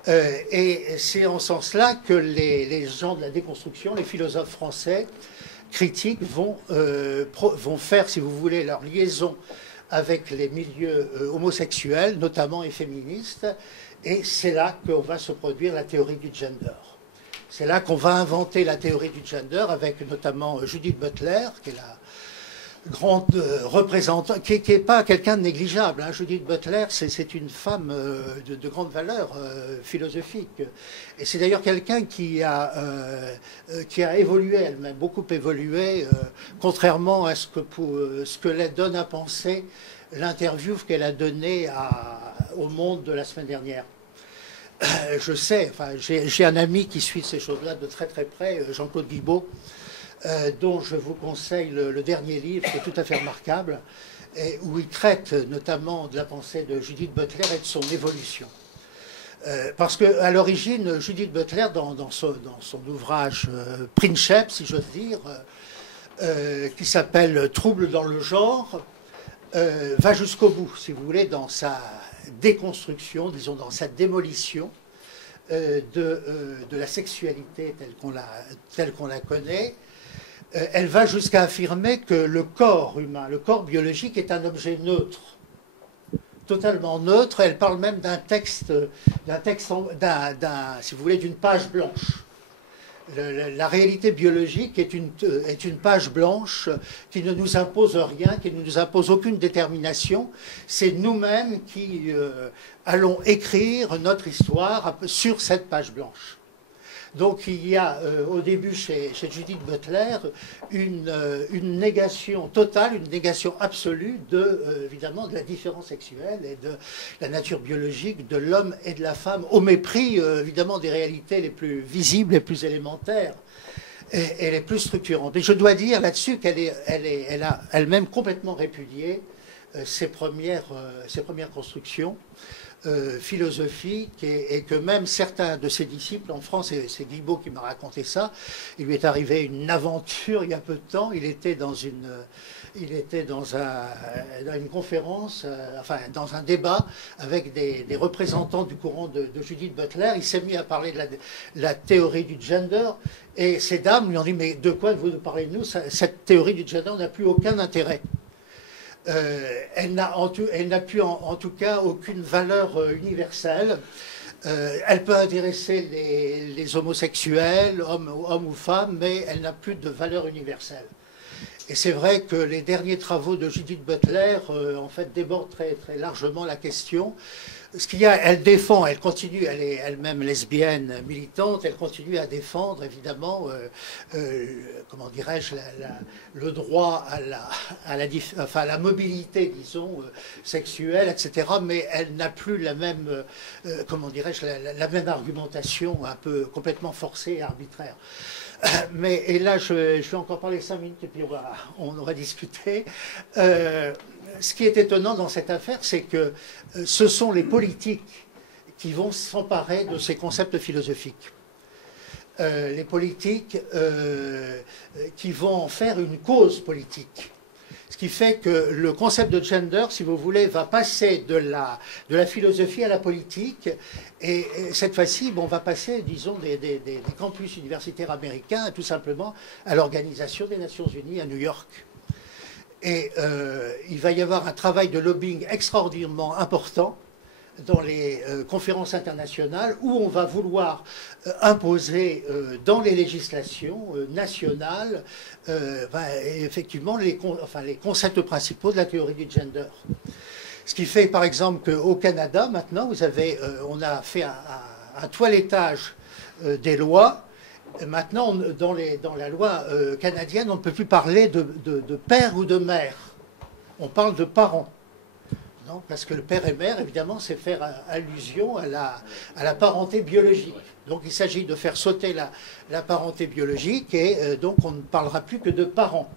Et c'est en ce sens-là que les gens de la déconstruction, les philosophes français critiques vont faire, si vous voulez, leur liaison avec les milieux homosexuels, notamment et féministes, et c'est là qu'on va se produire la théorie du gender. C'est là qu'on va inventer la théorie du gender avec notamment Judith Butler, qui est la grande représentante, qui n'est pas quelqu'un de négligeable. Hein. Judith Butler, c'est une femme de grande valeur philosophique. Et c'est d'ailleurs quelqu'un qui a évolué elle-même, beaucoup évolué, contrairement à ce que donne à penser l'interview qu'elle a donnée au Monde de la semaine dernière. Je sais, enfin, j'ai un ami qui suit ces choses-là de très très près, Jean-Claude Guibaud, dont je vous conseille le dernier livre, qui est tout à fait remarquable, et où il traite notamment de la pensée de Judith Butler et de son évolution. Parce qu'à l'origine, Judith Butler, dans son ouvrage Princeps, si j'ose dire, qui s'appelle Trouble dans le genre, va jusqu'au bout, si vous voulez, dans sa déconstruction, disons dans sa démolition de la sexualité telle qu'on la connaît. Elle va jusqu'à affirmer que le corps humain, le corps biologique est un objet neutre, totalement neutre. Elle parle même si vous voulez, d'une page blanche. La réalité biologique est une page blanche qui ne nous impose rien, qui ne nous impose aucune détermination. C'est nous-mêmes qui allons écrire notre histoire sur cette page blanche. Donc il y a au début chez Judith Butler une négation totale, une négation absolue évidemment de la différence sexuelle et de la nature biologique de l'homme et de la femme, au mépris évidemment des réalités les plus visibles, les plus élémentaires et les plus structurantes. Et je dois dire là-dessus qu'elle a elle-même complètement répudié ses premières constructions philosophique et que même certains de ses disciples en France, et c'est Guibaud qui m'a raconté ça, il lui est arrivé une aventure il y a peu de temps, il était dans une conférence, enfin dans un débat avec des représentants du courant de Judith Butler, il s'est mis à parler de la théorie du gender et ces dames lui ont dit mais de quoi vous nous parlez de nous, cette théorie du gender n'a plus aucun intérêt. Elle n'a plus en tout cas aucune valeur universelle. Elle peut intéresser les homosexuels, hommes ou femmes, mais elle n'a plus de valeur universelle. Et c'est vrai que les derniers travaux de Judith Butler en fait débordent très, très largement la question. Ce qu'il y a, elle défend, elle continue, elle est elle-même lesbienne militante, elle continue à défendre évidemment, comment dirais-je, le droit à la mobilité, disons, sexuelle, etc. Mais elle n'a plus la même, comment dirais-je, la même argumentation, un peu complètement forcée et arbitraire. Et là, je vais encore parler 5 minutes et puis on va discuter. Ce qui est étonnant dans cette affaire, c'est que ce sont les politiques qui vont s'emparer de ces concepts philosophiques. Les politiques qui vont en faire une cause politique. Ce Ce qui fait que le concept de gender, si vous voulez, va passer de la philosophie à la politique. Et cette fois-ci, on va passer, disons, des campus universitaires américains, tout simplement, à l'Organisation des Nations Unies à New York. Et il va y avoir un travail de lobbying extraordinairement important dans les conférences internationales où on va vouloir imposer dans les législations nationales effectivement les concepts principaux de la théorie du gender. Ce qui fait par exemple qu'au Canada maintenant, on a fait un toilettage des lois. Maintenant, dans la loi canadienne, on ne peut plus parler de père ou de mère. On parle de parents. Non, parce que le père et mère, évidemment, c'est faire allusion à la parenté biologique. Donc il s'agit de faire sauter la parenté biologique et donc on ne parlera plus que de parents.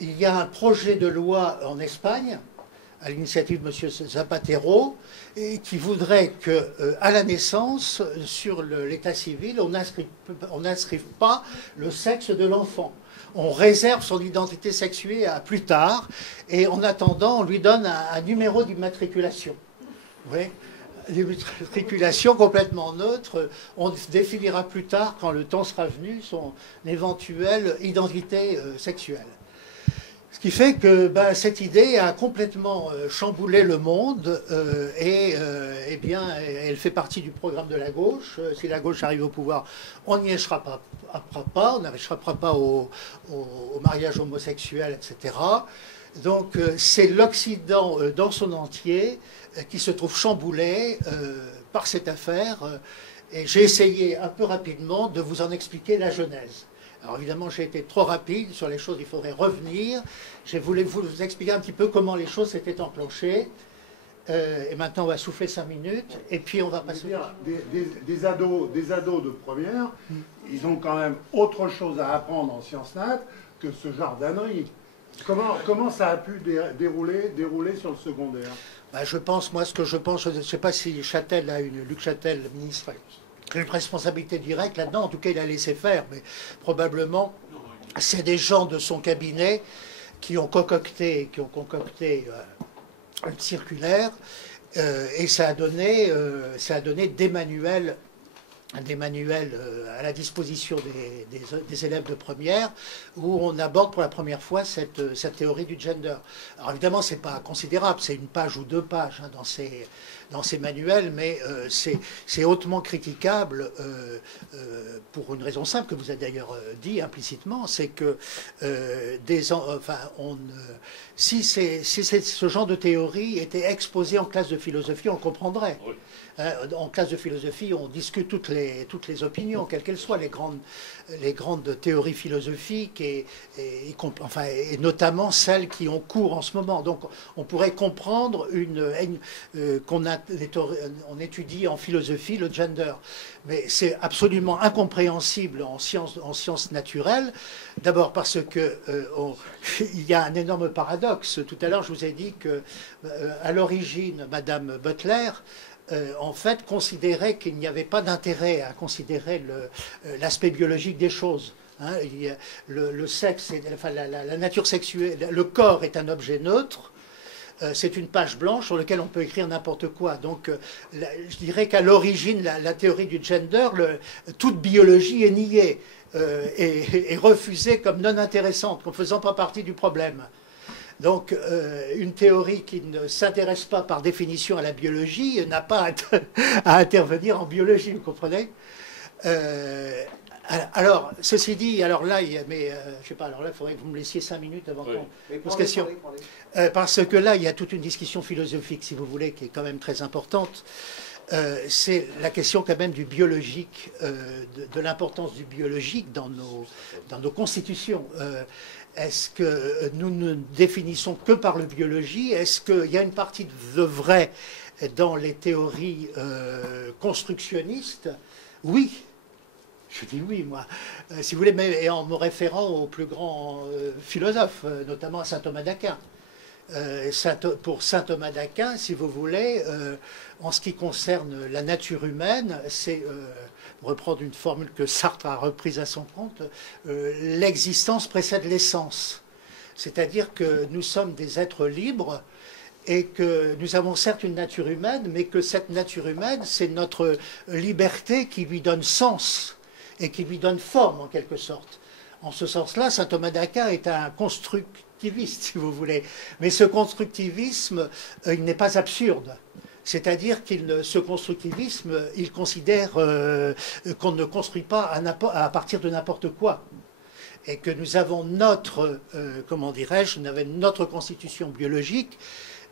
Il y a un projet de loi en Espagne, à l'initiative de M. Zapatero, et qui voudrait qu'à la naissance, sur l'état civil, on n'inscrive pas le sexe de l'enfant. On réserve son identité sexuée à plus tard, et en attendant, on lui donne un numéro d'immatriculation. Oui, l'immatriculation complètement neutre, on définira plus tard, quand le temps sera venu, son éventuelle identité sexuelle. Ce qui fait que cette idée a complètement chamboulé le monde et bien, elle fait partie du programme de la gauche. Si la gauche arrive au pouvoir, on n'y échappera pas, on n'échappera pas au mariage homosexuel, etc. Donc c'est l'Occident dans son entier qui se trouve chamboulé par cette affaire. Et j'ai essayé un peu rapidement de vous en expliquer la genèse. Alors évidemment, j'ai été trop rapide sur les choses, il faudrait revenir. Je voulais vous expliquer un petit peu comment les choses s'étaient enclenchées. Et maintenant, on va souffler 5 minutes, et puis on va passer... Des ados de première, ils ont quand même autre chose à apprendre en sciences nat que ce genre d'ânerie. Comment ça a pu dérouler sur le secondaire? Je pense, moi, ce que je pense, je ne sais pas si Luc Châtel, le ministre, une responsabilité directe là-dedans. En tout cas, il a laissé faire, mais probablement, c'est des gens de son cabinet qui ont concocté une circulaire, et ça a donné des manuels à la disposition des élèves de première, où on aborde pour la première fois cette théorie du gender. Alors évidemment, c'est pas considérable, c'est 1 page ou 2 pages dans ces manuels, mais c'est hautement critiquable pour une raison simple que vous avez d'ailleurs dit implicitement, c'est que si ce genre de théorie était exposé en classe de philosophie, on le comprendrait. Oui. En classe de philosophie, on discute toutes les opinions, quelles qu'elles soient, les grandes théories philosophiques, et notamment celles qui ont cours en ce moment. Donc on pourrait comprendre on étudie en philosophie le gender. Mais c'est absolument incompréhensible en sciences naturelles. D'abord parce qu'il y a un énorme paradoxe. Tout à l'heure, je vous ai dit qu'à l'origine, Madame Butler, en fait, considérait qu'il n'y avait pas d'intérêt à considérer l'aspect biologique des choses. Hein. Le sexe, la nature sexuelle, le corps est un objet neutre. C'est une page blanche sur laquelle on peut écrire n'importe quoi. Donc, je dirais qu'à l'origine, la théorie du gender, toute biologie est niée et refusée comme non intéressante, comme faisant pas partie du problème. Donc, une théorie qui ne s'intéresse pas par définition à la biologie n'a pas à intervenir en biologie, vous comprenez? Alors, ceci dit, alors là, je sais pas, alors là, il faudrait que vous me laissiez 5 minutes avant qu'on pose question. Parce que là, il y a toute une discussion philosophique, si vous voulez, qui est quand même très importante. C'est la question quand même du biologique, de l'importance du biologique dans nos constitutions. Est-ce que nous ne définissons que par le biologie? Est-ce qu'il y a une partie de vrai dans les théories constructionnistes? Oui. Je dis oui, moi. Si vous voulez, mais en me référant aux plus grands philosophes, notamment à saint Thomas d'Aquin. Pour saint Thomas d'Aquin, si vous voulez, en ce qui concerne la nature humaine, c'est, pour reprendre une formule que Sartre a reprise à son compte, l'existence précède l'essence. C'est-à-dire que nous sommes des êtres libres et que nous avons certes une nature humaine, mais que cette nature humaine, c'est notre liberté qui lui donne sens et qui lui donne forme en quelque sorte. En ce sens-là, saint Thomas d'Aquin est un constructiviste, si vous voulez. Mais ce constructivisme, il n'est pas absurde. C'est-à-dire que ce constructivisme, il considère qu'on ne construit pas à partir de n'importe quoi. Et que nous avons notre, comment dirais-je, notre constitution biologique.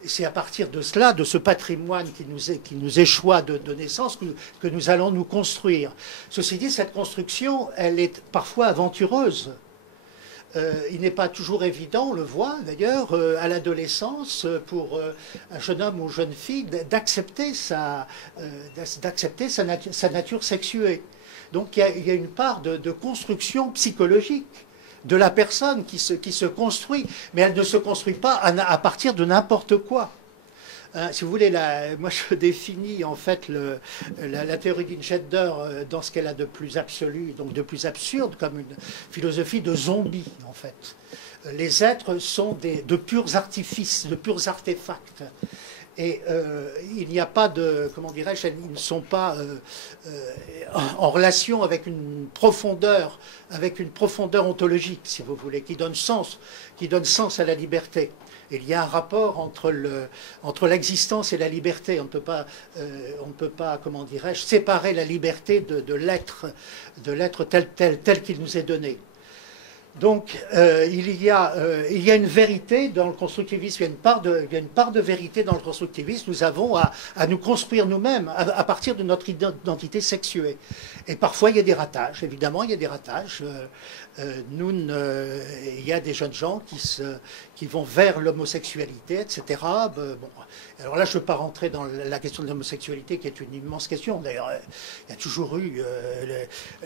C'est à partir de cela, de ce patrimoine qui nous échoit de naissance, que nous allons nous construire. Ceci dit, cette construction, elle est parfois aventureuse. Il n'est pas toujours évident, on le voit d'ailleurs, à l'adolescence, pour un jeune homme ou jeune fille, d'accepter sa nature sexuée. Donc il y a une part de construction psychologique de la personne qui se construit, mais elle ne se construit pas à partir de n'importe quoi. Si vous voulez, moi je définis en fait la théorie d'Ingender dans ce qu'elle a de plus absolu, donc de plus absurde, comme une philosophie de zombie en fait. Les êtres sont de purs artifices, de purs artefacts. Et il n'y a pas de, comment dirais-je, ils ne sont pas en relation avec une profondeur ontologique, si vous voulez, qui donne sens à la liberté. Il y a un rapport entre l'existence et la liberté. On ne peut pas, comment dirais-je, séparer la liberté de l'être tel qu'il nous est donné. Donc, il y a une vérité dans le constructivisme, il y a une part de vérité dans le constructivisme. Nous avons à nous construire nous-mêmes à partir de notre identité sexuée. Et parfois, il y a des ratages, évidemment, il y a des ratages. Il y a des jeunes gens qui vont vers l'homosexualité, etc. Bon, alors là, je ne veux pas rentrer dans la question de l'homosexualité, qui est une immense question. D'ailleurs, il y a toujours eu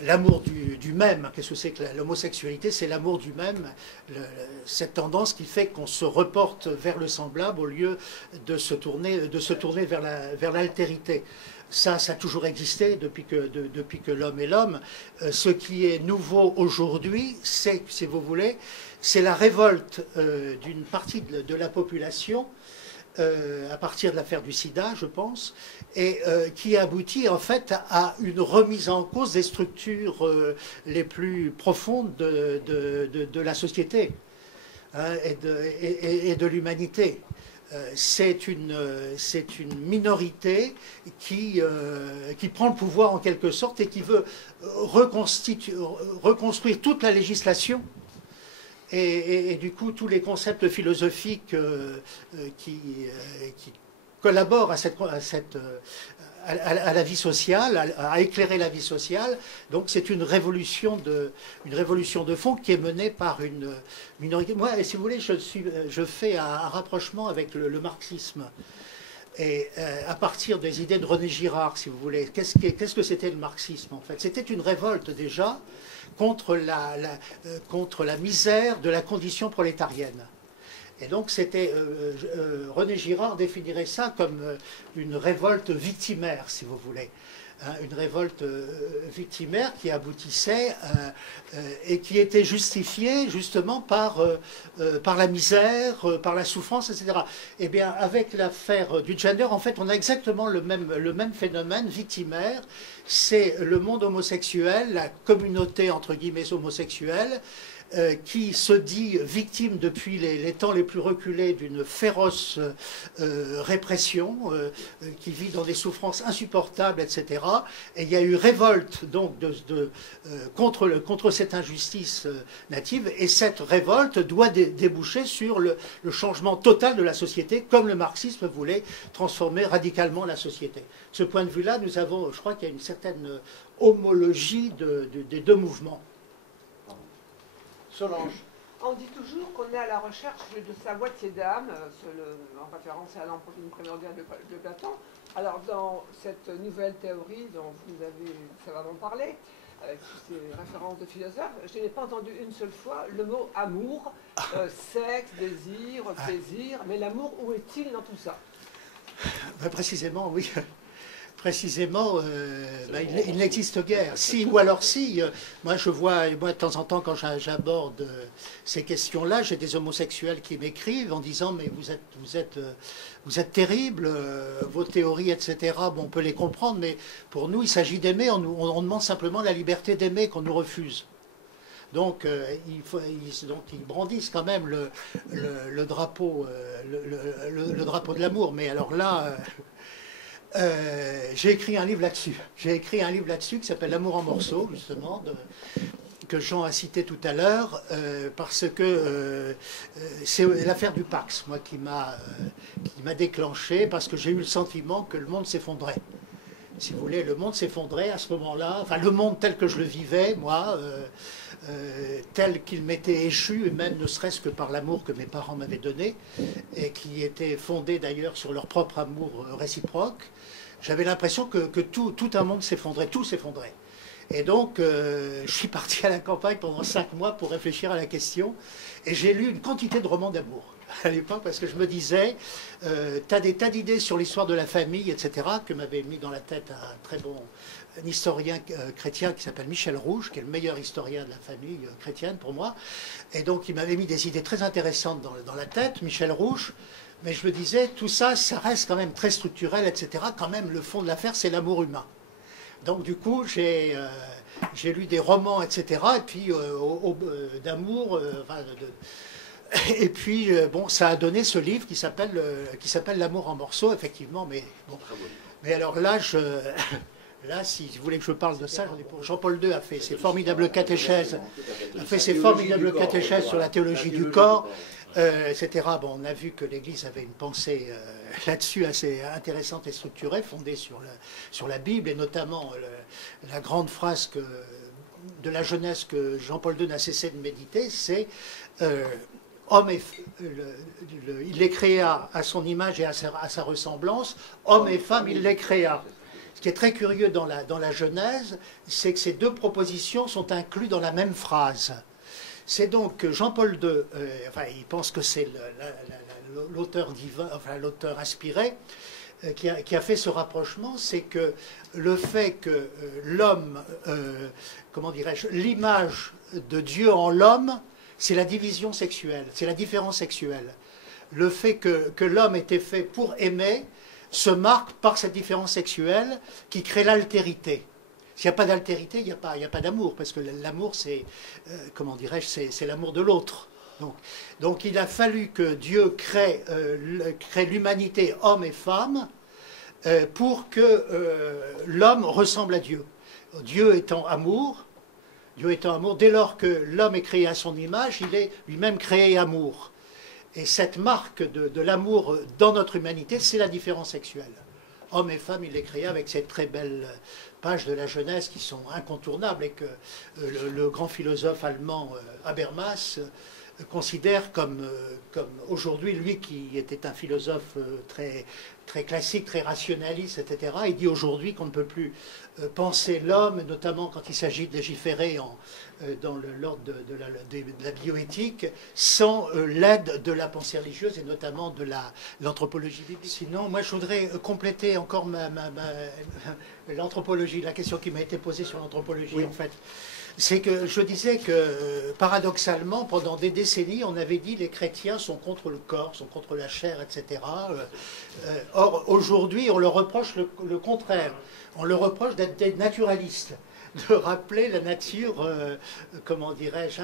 l'amour du même. Qu'est-ce que c'est que l'homosexualité? C'est l'amour du même, cette tendance qui fait qu'on se reporte vers le semblable au lieu de se tourner vers l'altérité. Ça a toujours existé depuis que l'homme est l'homme. Ce qui est nouveau aujourd'hui, c'est, si vous voulez, c'est la révolte d'une partie de la population à partir de l'affaire du sida, je pense, et qui aboutit en fait à une remise en cause des structures les plus profondes de la société hein, et de l'humanité. C'est une minorité qui prend le pouvoir en quelque sorte et qui veut reconstruire toute la législation et du coup tous les concepts philosophiques qui collaborent à la vie sociale, à éclairer la vie sociale. Donc c'est une révolution de fond qui est menée par une minorité. Moi, si vous voulez, je fais un rapprochement avec le marxisme. Et à partir des idées de René Girard, si vous voulez, qu'est-ce que c'était le marxisme en fait? C'était une révolte déjà contre la misère de la condition prolétarienne. Et donc, René Girard définirait ça comme une révolte victimaire, si vous voulez. Une révolte victimaire qui aboutissait et qui était justifiée justement par la misère, par la souffrance, etc. Eh bien, avec l'affaire du gender, en fait, on a exactement le même phénomène victimaire. C'est le monde homosexuel, la communauté, entre guillemets, homosexuelle, qui se dit victime depuis les temps les plus reculés d'une féroce répression, qui vit dans des souffrances insupportables, etc. Et il y a eu révolte donc contre cette injustice native, et cette révolte doit déboucher sur le changement total de la société, comme le marxisme voulait transformer radicalement la société. De ce point de vue-là, nous avons, je crois qu'il y a une certaine homologie des deux mouvements. Solange. On dit toujours qu'on est à la recherche de sa moitié d'âme, en référence à l'Anthropologie primordiale de Platon. Alors, dans cette nouvelle théorie dont vous avez savamment parlé, toutes ces références de philosophes, je n'ai pas entendu une seule fois le mot amour, sexe, désir, plaisir, mais l'amour, où est-il dans tout ça? Précisément, oui. Précisément, il n'existe guère. Si, ou alors si, moi je vois, moi de temps en temps quand j'aborde ces questions-là, j'ai des homosexuels qui m'écrivent en disant mais vous êtes terribles, vos théories, etc. Bon, on peut les comprendre, mais pour nous il s'agit d'aimer, on demande simplement la liberté d'aimer qu'on nous refuse. Donc, ils brandissent quand même le drapeau, le drapeau de l'amour. Mais alors là, j'ai écrit un livre là-dessus. J'ai écrit un livre là-dessus qui s'appelle L'amour en morceaux, justement, que Jean a cité tout à l'heure, parce que c'est l'affaire du Pax, moi, qui m'a déclenché, parce que j'ai eu le sentiment que le monde s'effondrait. Si vous voulez, le monde s'effondrait à ce moment-là. Enfin, le monde tel que je le vivais, moi, tel qu'il m'était échu, et même ne serait-ce que par l'amour que mes parents m'avaient donné, et qui était fondé d'ailleurs sur leur propre amour réciproque, j'avais l'impression que tout un monde s'effondrait, tout s'effondrait. Et donc, je suis parti à la campagne pendant 5 mois pour réfléchir à la question, et j'ai lu une quantité de romans d'amour à l'époque, parce que je me disais, t'as des tas d'idées sur l'histoire de la famille, etc., que m'avait mis dans la tête un très bon historien chrétien qui s'appelle Michel Rouge, qui est le meilleur historien de la famille chrétienne pour moi. Et donc, il m'avait mis des idées très intéressantes dans la tête, Michel Rouge. Mais je me disais, tout ça, ça reste quand même très structurel, etc. Quand même, le fond de l'affaire, c'est l'amour humain. Donc, du coup, j'ai lu des romans, etc. Et puis, d'amour, et puis, bon, ça a donné ce livre qui s'appelle L'amour en morceaux, effectivement. Mais, bon. Mais alors là, là, si vous voulez que je parle de ça, Jean-Paul II a fait ses formidables catéchèses, sur la théologie du corps, etc. Bon, on a vu que l'Église avait une pensée là-dessus assez intéressante et structurée, fondée sur la Bible, et notamment la grande phrase de la jeunesse que Jean-Paul II n'a cessé de méditer, c'est homme il les créa à son image et à sa ressemblance, homme et femme, il les créa. Ce qui est très curieux dans la Genèse, c'est que ces deux propositions sont incluses dans la même phrase. C'est donc que Jean-Paul II, il pense que c'est l'auteur divin, enfin l'auteur inspiré, qui a fait ce rapprochement, c'est que le fait que l'homme, comment dirais-je, l'image de Dieu en l'homme, c'est la division sexuelle, c'est la différence sexuelle. Le fait que l'homme était fait pour aimer se marque par cette différence sexuelle qui crée l'altérité. S'il n'y a pas d'altérité, il n'y a pas d'amour, parce que l'amour, c'est, comment dirais-je, c'est l'amour de l'autre. Donc il a fallu que Dieu crée l'humanité, homme et femme, pour que l'homme ressemble à Dieu. Dieu étant amour, dès lors que l'homme est créé à son image, il est lui-même créé amour. Et cette marque de l'amour dans notre humanité, c'est la différence sexuelle. Hommes et femmes, il les créa avec ces très belles pages de la Genèse qui sont incontournables et que le grand philosophe allemand Habermas considère comme aujourd'hui, lui qui était un philosophe très classique, très rationaliste, etc., il dit aujourd'hui qu'on ne peut plus penser l'homme, notamment quand il s'agit de légiférer dans l'ordre de la bioéthique, sans l'aide de la pensée religieuse et notamment de l'anthropologie biblique. Sinon, moi je voudrais compléter encore l'anthropologie, la question qui m'a été posée sur l'anthropologie, oui. En fait. C'est que je disais que, paradoxalement, pendant des décennies, on avait dit les chrétiens sont contre le corps, sont contre la chair, etc. Or, aujourd'hui, on leur reproche le contraire. On leur reproche d'être des naturalistes, de rappeler la nature, comment dirais-je,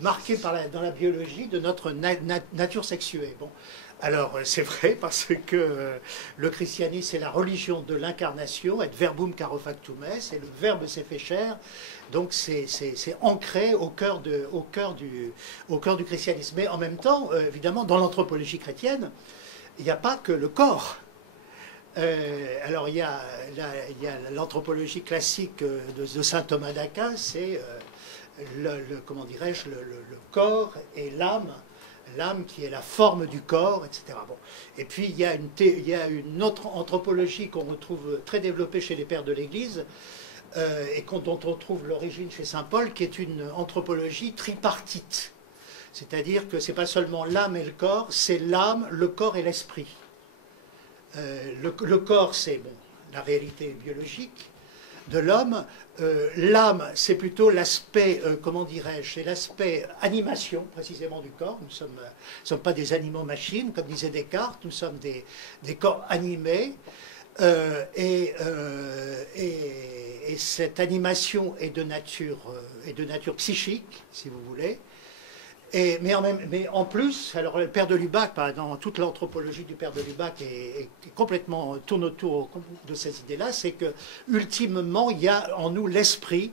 marquée dans la biologie de notre nature sexuée. Bon. Alors, c'est vrai, parce que le christianisme, c'est la religion de l'incarnation, et verbum carefactum est, et le Verbe s'est fait chair, donc c'est ancré au cœur du christianisme. Mais en même temps, évidemment, dans l'anthropologie chrétienne, il n'y a pas que le corps. Alors, il y a l'anthropologie classique de saint Thomas d'Aquin, c'est, comment dirais-je, le corps et l'âme, l'âme qui est la forme du corps, etc. Bon. Et puis il y a une autre anthropologie qu'on retrouve très développée chez les pères de l'Église, et dont on trouve l'origine chez saint Paul, qui est une anthropologie tripartite. C'est-à-dire que ce n'est pas seulement l'âme et le corps, c'est l'âme, le corps et l'esprit. Le corps, c'est bon, la réalité biologique de l'homme. L'âme, c'est plutôt l'aspect, comment dirais-je, c'est l'aspect animation, précisément, du corps. Nous ne sommes pas des animaux-machines, comme disait Descartes, nous sommes des corps animés. Et cette animation est de nature psychique, si vous voulez. Mais en plus, alors le père de Lubac, dans toute l'anthropologie du père de Lubac est complètement tourne autour de ces idées-là, c'est que ultimement il y a en nous l'esprit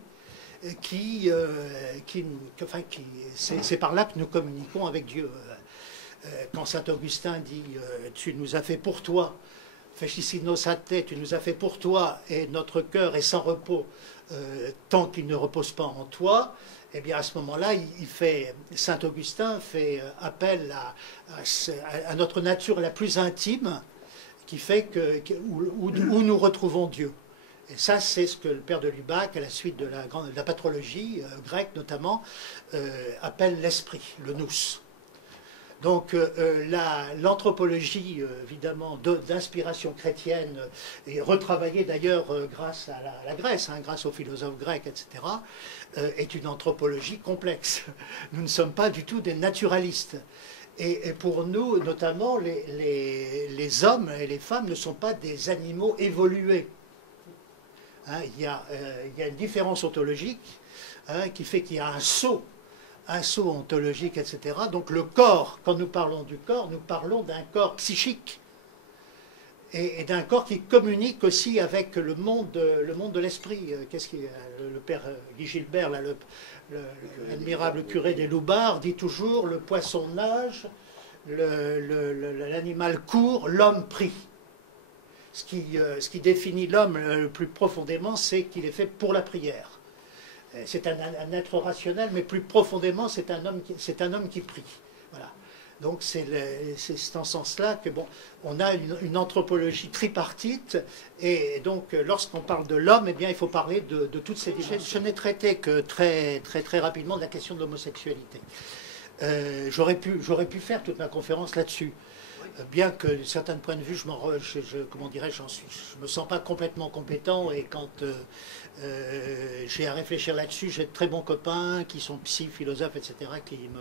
c'est par là que nous communiquons avec Dieu. Quand saint Augustin dit tu nous as fait pour toi, feci nos tête, tu nous as fait pour toi, et notre cœur est sans repos tant qu'il ne repose pas en toi. Eh bien, à ce moment-là, saint Augustin fait appel à notre nature la plus intime, qui fait où nous retrouvons Dieu. Et ça, c'est ce que le père de Lubac, à la suite de la patrologie grecque notamment, appelle l'esprit, le nous. Donc l'anthropologie, évidemment, d'inspiration chrétienne, et retravaillée d'ailleurs grâce à la Grèce, grâce aux philosophes grecs, etc., est une anthropologie complexe. Nous ne sommes pas du tout des naturalistes. Et pour nous, notamment, les hommes et les femmes ne sont pas des animaux évolués. Il y a une différence ontologique qui fait qu'il y a un saut ontologique, etc. Donc le corps, quand nous parlons du corps, nous parlons d'un corps psychique et d'un corps qui communique aussi avec le monde de l'esprit. Le père Guy Gilbert, l'admirable curé des Loubards, dit toujours: le poisson nage, l'animal court, l'homme prie. Ce qui définit l'homme le plus profondément, c'est qu'il est fait pour la prière. C'est un être rationnel, mais plus profondément, c'est un homme qui prie. Voilà. Donc c'est en ce sens-là que on a une anthropologie tripartite, et donc lorsqu'on parle de l'homme, eh bien il faut parler de toutes ces dimensions. Je n'ai traité que très rapidement de la question de l'homosexualité. J'aurais pu faire toute ma conférence là-dessus. Bien que de certains points de vue, je me sens pas complètement compétent, et quand j'ai à réfléchir là-dessus, j'ai de très bons copains qui sont psy, philosophes, etc., qui me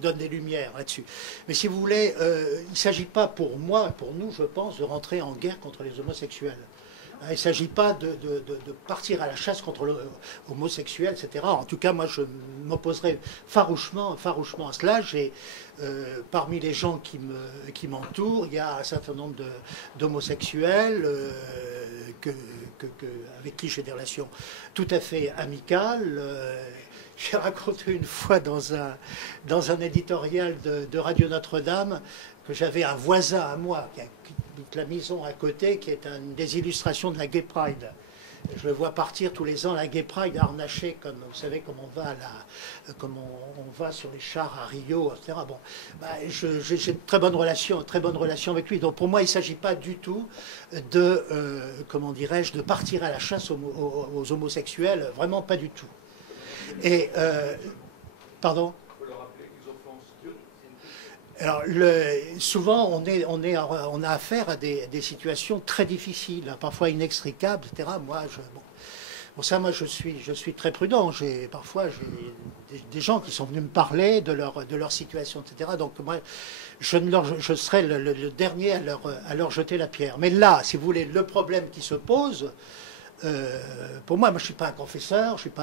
donnent des lumières là-dessus. Mais si vous voulez, il ne s'agit pas pour nous, je pense, de rentrer en guerre contre les homosexuels. Il ne s'agit pas de partir à la chasse contre l'homosexuel, etc. En tout cas, moi, je m'opposerai farouchement à cela. Parmi les gens qui m'entourent, il y a un certain nombre d'homosexuels avec qui j'ai des relations tout à fait amicales. J'ai raconté une fois dans un éditorial de Radio Notre-Dame que j'avais un voisin à moi qui habite la maison à côté, qui est une des illustrations de la Gay Pride. Je le vois partir tous les ans à la Gay Pride, harnaché, comme vous savez, comme on va sur les chars à Rio, etc. Bon, j'ai une très bonne relation avec lui. Donc pour moi, il ne s'agit pas du tout de partir à la chasse aux homosexuels, vraiment pas du tout. Et pardon. Alors, souvent, on a affaire à des situations très difficiles, parfois inextricables, etc. Moi, je suis très prudent. Parfois, j'ai des gens qui sont venus me parler de leur situation, etc. Donc, moi, je serai le dernier à leur jeter la pierre. Mais là, si vous voulez, le problème qui se pose, pour moi, je ne suis pas un confesseur, je n'ai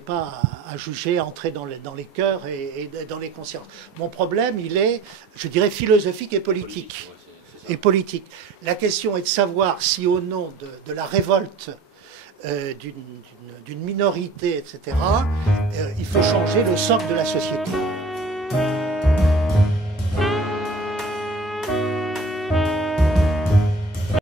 pas à juger, entrer dans les cœurs et dans les consciences. Mon problème, il est, je dirais, philosophique et politique. La question est de savoir si, au nom de la révolte d'une minorité, etc., il faut changer le socle de la société.